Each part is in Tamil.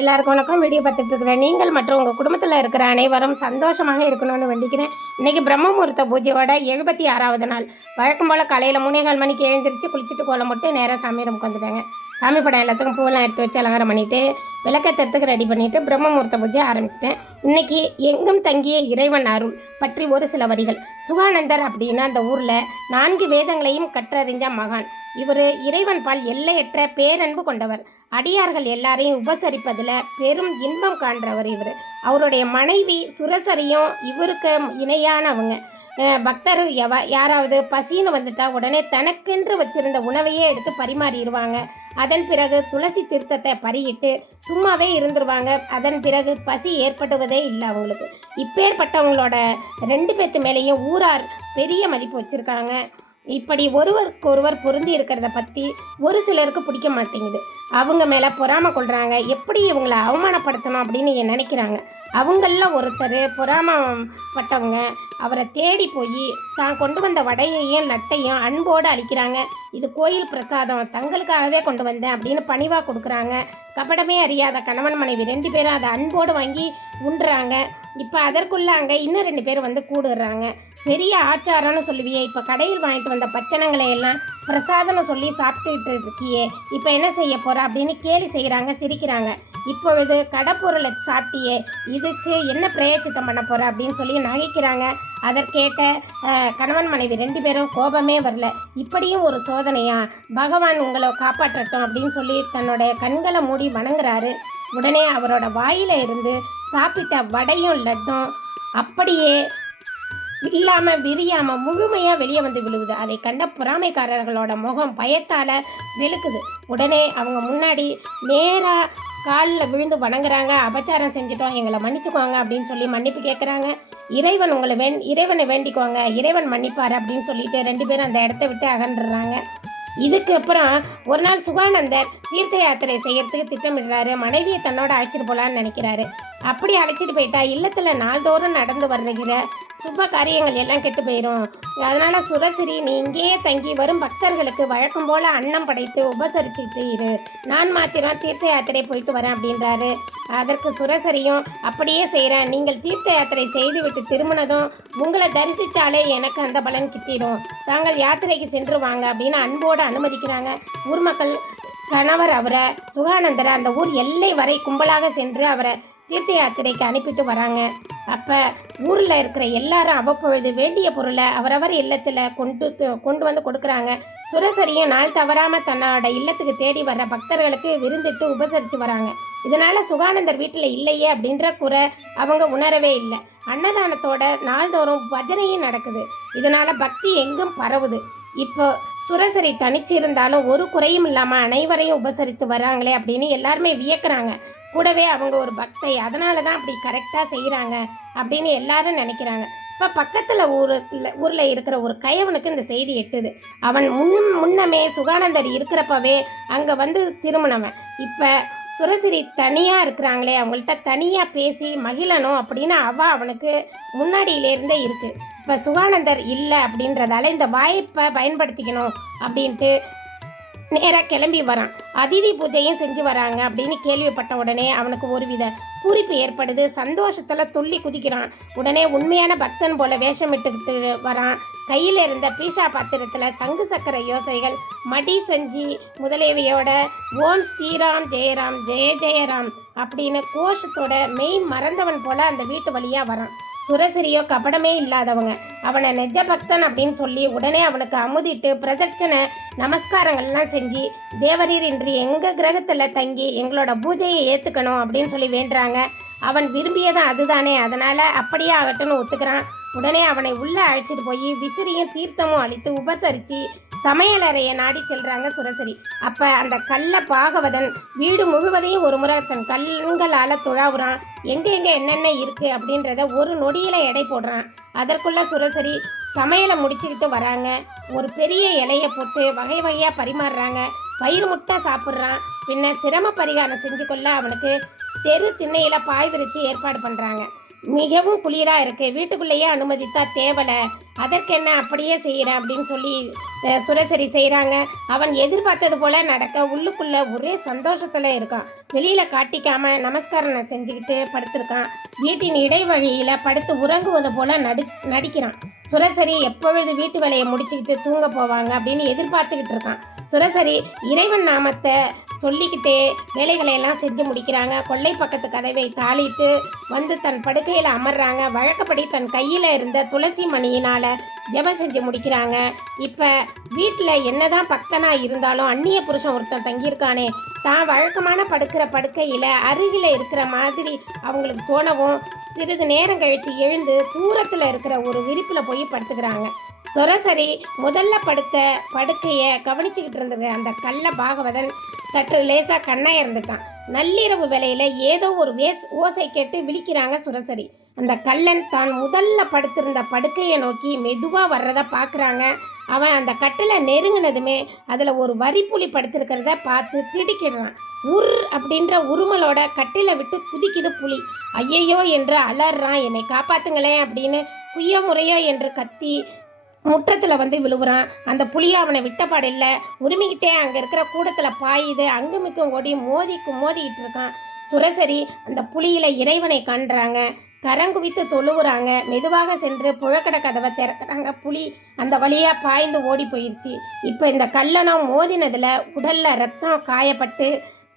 எல்லாருக்கும் வணக்கம். வீடியோ பார்த்துட்டு இருக்கிறேன். நீங்கள் மற்றும் உங்கள் குடும்பத்தில் இருக்கிற அனைவரும் சந்தோஷமாக இருக்கணும்னு வேண்டிக்கிறேன். இன்றைக்கி பிரம்மமுகூர்த்த பூஜையோட 76வது நாள். வழக்கம் போல் காலையில் 3:15 மணிக்கு எழுந்திரிச்சு குளிச்சுட்டு கோலம் போட்டு நேராக சாமி ரூமுக்கு வந்துட்டாங்க. சாமி படம் எல்லாத்துக்கும் பூவெல்லாம் எடுத்து வச்சு அலங்காரம் பண்ணிவிட்டு விளக்கத்துறதுக்கு ரெடி பண்ணிவிட்டு பிரம்மமுகூர்த்த பூஜை ஆரம்பிச்சிட்டேன். இன்றைக்கி எங்கும் தங்கிய இறைவன் அருள் பற்றி ஒரு சில வரிகள். சுகானந்தர் அப்படின்னா அந்த ஊரில் 4 வேதங்களையும் கற்றறிஞ்ச மகான். இவர் இறைவன் பால் எல்லையற்ற பேரன்பு கொண்டவர். அடியார்கள் எல்லாரையும் உபசரிப்பதில் பெரும் இன்பம் காண்றவர் இவர். அவருடைய மனைவி சுரசரியும் இவருக்கு இணையானவங்க. பக்தர் யாராவது பசின்னு வந்துட்டா உடனே தனக்கென்று வச்சிருந்த உணவையே எடுத்து பரிமாறிடுவாங்க. அதன் பிறகு துளசி தீர்த்தத்தை பருகிட்டு சும்மாவே இருந்துருவாங்க. அதன் பிறகு பசி ஏற்படுவதே இல்லை அவங்களுக்கு. இப்பேற்பட்டவங்களோட 2 பேர்த்து மேலேயும் ஊரார் பெரிய மதிப்பு வச்சுருக்காங்க. இப்படி ஒருவருக்கு ஒருவர் பொருந்தி இருக்கிறத பற்றி ஒரு சிலருக்கு பிடிக்க மாட்டேங்குது. அவங்க மேலே பொறாமை கொள்கிறாங்க. எப்படி இவங்களை அவமானப்படுத்தணும் அப்படின்னு நினைக்கிறாங்க. அவங்களில் ஒருத்தர் பொறாமப்பட்டவங்க அவரை தேடி போய் தான் கொண்டு வந்த வடையையும் லட்டையும் அன்போடு அளிக்கிறாங்க. இது கோயில் பிரசாதம், தங்களுக்காகவே கொண்டு வந்தேன் அப்படின்னு பணிவாக கொடுக்குறாங்க. கபடமே அறியாத கணவன் மனைவி 2 பேரும் அதை அன்போடு வாங்கி உண்றாங்க. இப்போ அதற்குள்ளே அங்கே இன்னும் 2 பேர் வந்து கூடுறாங்க. பெரிய ஆச்சாரம்னு சொல்லுவியே, இப்போ கடையில் வாங்கிட்டு வந்த பச்சனங்களை எல்லாம் பிரசாதம்னு சொல்லி சாப்பிட்டுட்டு இருக்கியே, இப்போ என்ன செய்ய போகிற அப்படின்னு கேலி செய்கிறாங்க, சிரிக்கிறாங்க. இப்பொழுது கடைப்பொருளை சாப்பிட்டியே, இதுக்கு என்ன பிரயோஜனம் பண்ண போகிற அப்படின்னு சொல்லி நகைக்கிறாங்க. அதற்கேட்ட கணவன் மனைவி 2 பேரும் கோபமே வரல. இப்படியும் ஒரு சோதனையா, பகவான் உங்களை காப்பாற்றட்டும் அப்படின்னு சொல்லி தன்னோட கண்களை மூடி வணங்குறாரு. உடனே அவரோட வாயில இருந்து சாப்பிட்ட வடையும் லட்டும் அப்படியே இல்லாமல் விரியாமல் முழுமையாக வெளியே வந்து விழுவுது. அதை கண்ட பொறாமைக்காரர்களோட முகம் பயத்தால் வெளுக்குது. உடனே அவங்க முன்னாடி நேராக காலில் விழுந்து வணங்குறாங்க. அபச்சாரம் செஞ்சுட்டோம், எங்களை மன்னிச்சுக்குவாங்க அப்படின்னு சொல்லி மன்னிப்பு கேட்குறாங்க. இறைவன் இறைவனை வேண்டிக்குவாங்க, இறைவன் மன்னிப்பார் அப்படின்னு சொல்லிட்டு 2 பேரும் அந்த இடத்த விட்டு அகன்றுறாங்க. இதுக்கு அப்புறம் ஒரு நாள் சுகானந்தர் தீர்த்த யாத்திரை செய்யறதுக்கு திட்டமிடுறாரு. மனைவியை தன்னோட அழைச்சிட்டு போகலான்னு நினைக்கிறாரு. அப்படி அழைச்சிட்டு போயிட்டா இல்லத்தில் நாள்தோறும் நடந்து வருகிற சுப காரியங்கள் எல்லாம் கெட்டு போயிடும். அதனால் சுரசிரி, நீ இங்கேயே தங்கி வரும் பக்தர்களுக்கு வழக்கம் போல் அன்னம் படைத்து உபசரிச்சுட்டு இரு, நான் மாத்திரம் தீர்த்த யாத்திரை போயிட்டு வரேன் அப்படின்றாரு. அதற்கு சுரசரியும் அப்படியே செய்கிறேன், நீங்கள் தீர்த்த யாத்திரை செய்துவிட்டு திரும்பினதும் உங்களை தரிசித்தாலே எனக்கு அந்த பலன் கிட்டிடும், தாங்கள் யாத்திரைக்கு சென்று வாங்க அப்படின்னு அன்போடு அனுமதிக்கிறாங்க. ஊர் மக்கள் கணவர் அவரை சுகானந்தரை அந்த ஊர் எல்லை வரை கும்பலாக சென்று அவரை தீர்த்த யாத்திரைக்கு அனுப்பிட்டு வராங்க. அப்போ ஊரில் இருக்கிற எல்லாரும் அவ்வப்பொழுது வேண்டிய பொருளை அவரவர் இல்லத்தில் கொண்டு வந்து கொடுக்குறாங்க. சுரசரியும் நாள் தவறாமல் தன்னோட இல்லத்துக்கு தேடி வர்ற பக்தர்களுக்கு விருந்திட்டு உபசரித்து வராங்க. இதனால் சுகானந்தர் வீட்டில் இல்லையே அப்படின்ற குறை அவங்க உணரவே இல்லை. அன்னதானத்தோட நாள்தோறும் பஜனையும் நடக்குது. இதனால் பக்தி எங்கும் பரவுது. இப்போ சுரசரி தனிச்சு இருந்தாலும் ஒரு குறையும் இல்லாமல் அனைவரையும் உபசரித்து வராங்களே அப்படின்னு எல்லாருமே வியக்கிறாங்க. கூடவே அவங்க ஒரு பக்தை, அதனால தான் அப்படி கரெக்டாக செய்கிறாங்க அப்படின்னு எல்லாரும் நினைக்கிறாங்க. இப்போ பக்கத்தில் ஊரில் இருக்கிற ஒரு கயவனுக்கு இந்த செய்தி எட்டுது. அவன் முன்னமே சுகானந்தர் இருக்கிறப்பவே அங்கே வந்து திரும்பினவன். இப்போ சுரசிரி தனியாக இருக்கிறாங்களே, அவங்கள்ட்ட தனியாக பேசி மகிழணும் அப்படின்னு அவனுக்கு முன்னாடியிலேருந்தே இருக்குது. இப்போ சுகானந்தர் இல்லை அப்படின்றதால இந்த வாய்ப்பை பயன்படுத்திக்கணும் அப்படின்ட்டு நேராக கிளம்பி வரான். அதிதி பூஜையும் செஞ்சு வராங்க அப்படின்னு கேள்விப்பட்ட உடனே அவனுக்கு ஒருவித பூரிப்பு ஏற்படுது. சந்தோஷத்தில் துள்ளி குதிக்கிறான். உடனே உண்மையான பக்தன் போல வேஷமிட்டுக்கிட்டு வரான். கையில் இருந்த பீஷா பாத்திரத்தில் சங்கு சக்கர யோசைகள், மடி செஞ்சி முதலியவையோட ஓம் ஸ்ரீராம் ஜெயராம் ஜெய ஜெயராம் அப்படின்னு கோஷத்தோட மெய் மறந்தவன் போல அந்த வீட்டு வழியாக வரான். சுரசிரியோ கபடமே இல்லாதவங்க. அவனை நெஜ பக்தன் அப்படின்னு சொல்லி உடனே அவனுக்கு அமுதிட்டு பிரதட்சணை நமஸ்காரங்கள்லாம் செஞ்சு, தேவரீர் இன்று எங்கள் கிரகத்தில் தங்கி எங்களோட பூஜையை ஏற்றுக்கணும் அப்படின்னு சொல்லி வேண்டுறாங்க. அவன் விரும்பியதும் அதுதானே, அதனால் அப்படியே ஆகட்டும்னு ஒத்துக்கிறான். உடனே அவனை உள்ளே அழைச்சிட்டு போய் விசிறியும் தீர்த்தமும் அளித்து உபசரித்து சமையலறையை நாடி செல்கிறாங்க சுரசரி. அப்போ அந்த கள்ள பாகவதன் வீடு முழுவதையும் ஒரு முறை தன் கண்களால் துழாவுறான். எங்கே என்னென்ன இருக்குது அப்படின்றத ஒரு நொடியில் எடை போடுறான். அதற்குள்ளே சுரசரி சமையலை முடிச்சுக்கிட்டு வராங்க. ஒரு பெரிய இலையை போட்டு வகை வகையாக பரிமாறுறாங்க. வயிறு முட்டை சாப்பிட்றான். பின்ன சிரம பரிகாரம் செஞ்சு கொள்ள அவனுக்கு தெரு திண்ணையில் பாய் விரித்து ஏற்பாடு பண்ணுறாங்க. மிகவும் குளிராக இருக்குது, வீட்டுக்குள்ளேயே அனுமதித்தா தேவலை, அதற்கென்ன அப்படியே செய்கிறேன் அப்படின்னு சொல்லி சுரசரி செய்கிறாங்க. அவன் எதிர்பார்த்தது போல் நடக்க உள்ளுக்குள்ளே ஒரே சந்தோஷத்தில் இருக்கான். வெளியில் காட்டிக்காமல் நமஸ்காரம் செஞ்சுக்கிட்டு படுத்திருக்கான். வீட்டின் இடைவழியில் படுத்து உறங்குவது போல் நடிக்கிறான். சுரசரி எப்பொழுது வீட்டு வேலையை முடிச்சுக்கிட்டு தூங்க போவாங்க அப்படின்னு எதிர்பார்த்துக்கிட்டு இருக்கான். சுரசரி இறைவன் நாமத்தை சொல்லிக்கிட்டே வேலைகளை எல்லாம் செஞ்சு முடிக்கிறாங்க. கொல்லை பக்கத்து கதவை தாளிட்டு வந்து தன் படுக்கையில் அமர்றாங்க. வழக்கப்படி தன் கையில் இருந்த துளசி மணியினால் ஜெபம் செஞ்சு முடிக்கிறாங்க. இப்போ வீட்டில் என்னதான் பக்தனாக இருந்தாலும் அந்நிய புருஷன் ஒருத்தன் தங்கியிருக்கானே, தான் வழக்கமான படுக்கிற படுக்கையில் அருகில் இருக்கிற மாதிரி அவங்களுக்கு தோணவும் சிறிது நேரம் கழித்து எழுந்து தூரத்தில் இருக்கிற ஒரு விரிப்பில் போய் படுத்துக்கிறாங்க. சுரசரி முதல்ல படுத்த படுக்கையை கவனிச்சுக்கிட்டு இருந்தது அந்த கள்ள பாகவதன் சற்று லேசாக கண்ணா இருந்துட்டான். நள்ளிரவு வேளையில் ஏதோ ஒரு ஓசை கேட்டு விழிக்கிறாங்க சுரசரி. அந்த கள்ளன் தான் முதல்ல படுத்திருந்த படுக்கையை நோக்கி மெதுவாக வர்றதை பார்க்குறாங்க. அவன் அந்த கட்டில் நெருங்கினதுமே அதில் ஒரு வரிப்புலி படுத்திருக்கிறத பார்த்து திடுக்கிடுறான். உர் அப்படின்ற உருமலோட கட்டில விட்டு குதிக்குது புலி. ஐயையோ என்று அலறான். என்னை காப்பாற்றுங்களேன் அப்படின்னு குய்ய முறையோ என்று கத்தி முற்றத்தில் வந்து விழுவுறான். அந்த புளியை அவனை விட்டப்பாடு இல்லை, உரிமிக்கிட்டே அங்கே இருக்கிற கூடத்தில் பாயுது. அங்குமிக்கும் ஓடி மோதிக்கிட்டு இருக்கான். சுரசரி அந்த புலியில் இறைவனை காண்றாங்க. கரங்குவித்து தொழுவுறாங்க. மெதுவாக சென்று புழக்கடை கதவை திறக்கிறாங்க. புலி அந்த வழியாக பாய்ந்து ஓடி போயிடுச்சு. இப்போ இந்த கல்லணம் மோதினதில் உடலில் ரத்தம் காயப்பட்டு,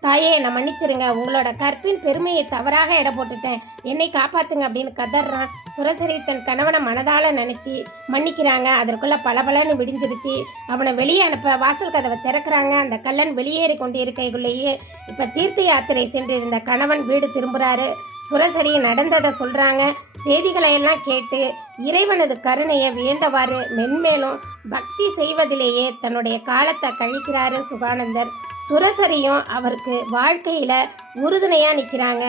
தாயே என்னை மன்னிச்சிருங்க, உங்களோட கற்பின் பெருமையை தவறாக எடை போட்டுட்டேன், என்னை காப்பாற்றுங்க அப்படின்னு கதறான். சுரசரி தன் கணவனை மனதால் நினச்சி மன்னிக்கிறாங்க. அதற்குள்ளே பளபளன்னு விடிஞ்சிருச்சு. அவனை வெளியே அனுப்ப வாசல் கதவை திறக்கிறாங்க. அந்த கள்ளன் வெளியேறி கொண்டு இருக்கைக்குள்ளேயே இப்போ தீர்த்த யாத்திரை சென்றிருந்த கணவன் வீடு திரும்புகிறாரு. சுரசரி நடந்ததை சொல்கிறாங்க. செய்திகளையெல்லாம் கேட்டு இறைவனது கருணையை வியந்தவாறு மென்மேலும் பக்தி செய்வதிலேயே தன்னுடைய காலத்தை கழிக்கிறாரு சுகானந்தர். சுரசரியும் அவருக்கு வாழ்க்கையில் உறுதுணையாக நிற்கிறாங்க.